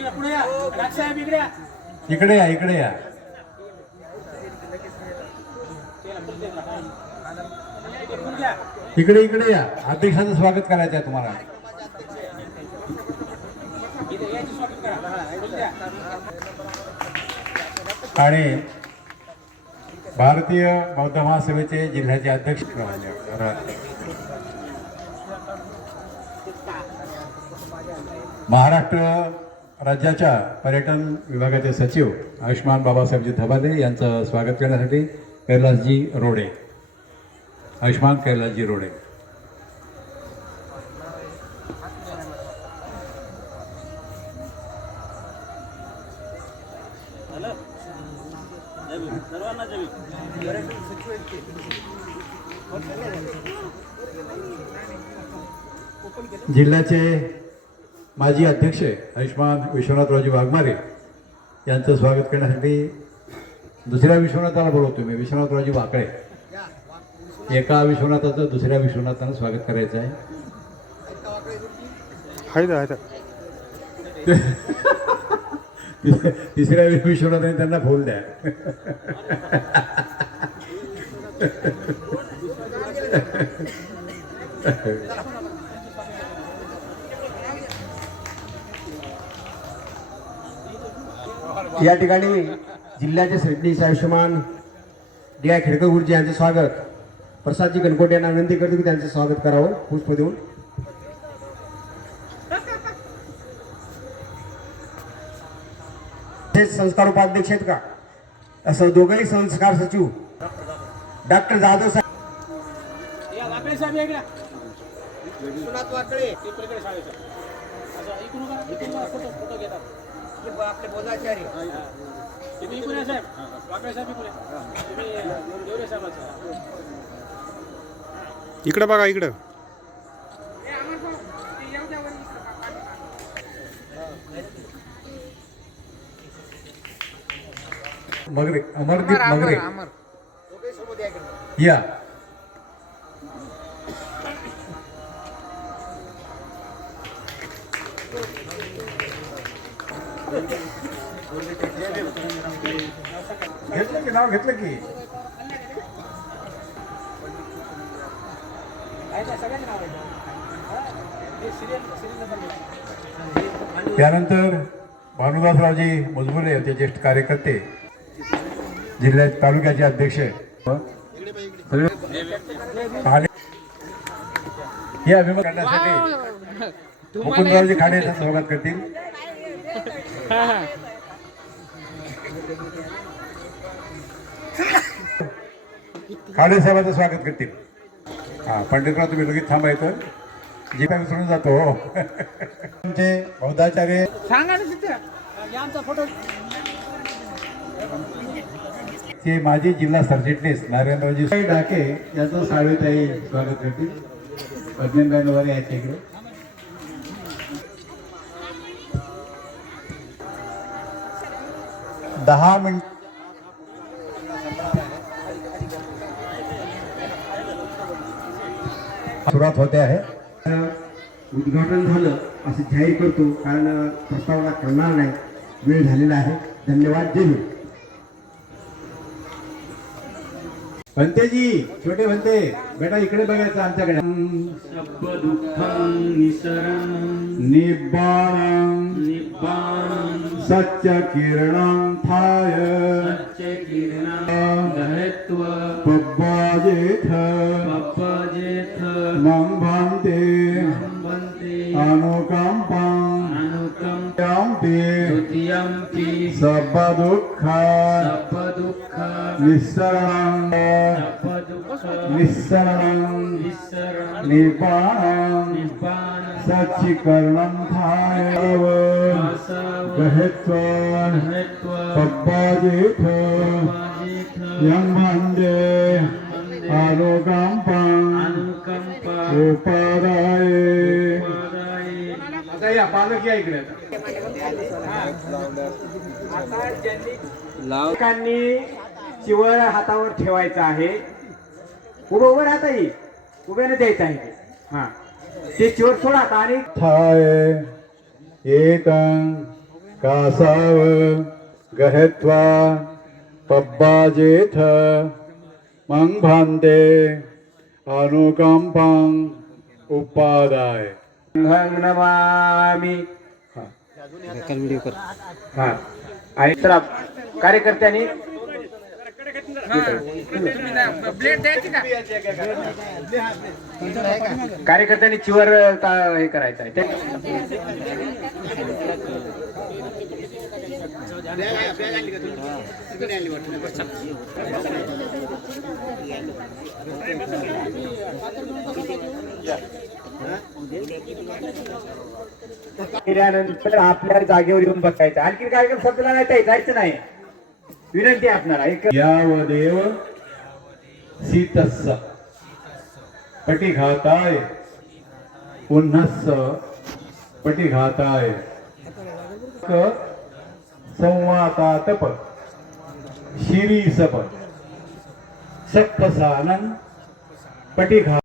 इकडे या. इकडे या इकडे इकडे इकडे या. अध्यक्षाचं स्वागत करायचं आहे तुम्हाला. आणि भारतीय बौद्ध महासभेचे जिल्ह्याचे अध्यक्ष महाराष्ट्र राज्याच्या पर्यटन विभागाचे सचिव आयुष्मान बाबासाहेबजी धबाले यांचं स्वागत करण्यासाठी कैलासजी रोडे. आयुष्मान कैलासजी रोडे. जिल्ह्याचे माजी अध्यक्ष आयुष्मान विश्वनाथरावजी वाघमारे यांचं स्वागत करण्यासाठी दुसऱ्या विश्वनाथाला बोलवतो मी विश्वनाथरावजी वाकळे. एका विश्वनाथाचं दुसऱ्या विश्वनाथानं स्वागत करायचं आहे. तिसऱ्या विश्वनाथाने त्यांना फोन द्या. या ठिकाणी जिल्ह्याचे सरचिटणीस आयुष्यमान डी आय खेडकर गुरुजी यांचं स्वागत. प्रसादजी गणकोट यांना विनंती करतो की त्यांचं स्वागत करावं पुष्प देऊन. ते संस्कार उपाध्यक्ष आहेत का? असं दोघंही संस्कार सचिव. डॉक्टर जाधव साहेब. साहेब आपले बोधाचार्य हा. तुम्ही इकडे साहेब. वाकडे साहेब इकडे. तुम्ही देवरे साहेबाचं. इकडं बघा इकडं. मगरे अमरदीप मगरे. या. घेतलं की नाव घेतलं की. त्यानंतर भानुदासरावजी मुजमुरे यांचे ज्येष्ठ कार्यकर्ते जिल्ह्यात तालुक्याचे अध्यक्ष. हे अभिमान करण्यासाठी मुकुंदरावजी खाडे यांचं स्वागत करतील. खाडे साहेबांचं स्वागत करतील हा पंडितराव तुम्ही लगेच थांबायचं जे काय विसरून जातो. हो आमचे बौद्धाचार्य सांगा ना तिथे. आमचा फोटो चे माजी जिल्हा सरचिटणीस नारायणरावजी डाके यांचं सावेताई स्वागत करतील वगैरे यायचे इकडे. दहा मिनिट. सुरुवात होते आहे. उद्घाटन झालं असं जाहीर करतो कारण प्रस्तावना करणार नाही. वेळ झालेला आहे. धन्यवाद. जय भंतेजी छोटे भंते बेटा इकडे बघायचं आमच्याकडे. निब्बाणं. सच्च किरणं थाय. पब्बाजेथ. मं भान्ते अनुकम्पं. ते सब्बदुःखा. निस्सरणं। निस्सरणं। निपाणं सच्चिकरणं थायव गहेत्वं। पब्बाजेथ यं वन्दे। अनुकम्पं। उपादाये। आता या पालक या इकडे लोकांनी चिवळ हातावर ठेवायचं आहे. उभं उभं राहता येईल. उभ्याने द्यायचं आहे. हा. ते चोर सोडा आणि थाय एतं कासाव गहत्वा पब्बाजेथ मं भान्ते अनुकंपं उपादाय। हं नमामि। हा. आणि तर आप- कार्यकर्त्यांनी कार्यकर्त्यांनी चिवर का- हे करायचं आहे? ते- आपल्या जागेवर येऊन बसायचं. आणखी कार्यक्रम संपला नाही जायचं नाही. विनंती आहे आपणाला एक यावदेव सीतस्स. पटिघाताय पुन्हस्स. पटिघाताय क संवातातप शिरीसप सप्पसानं पटिघा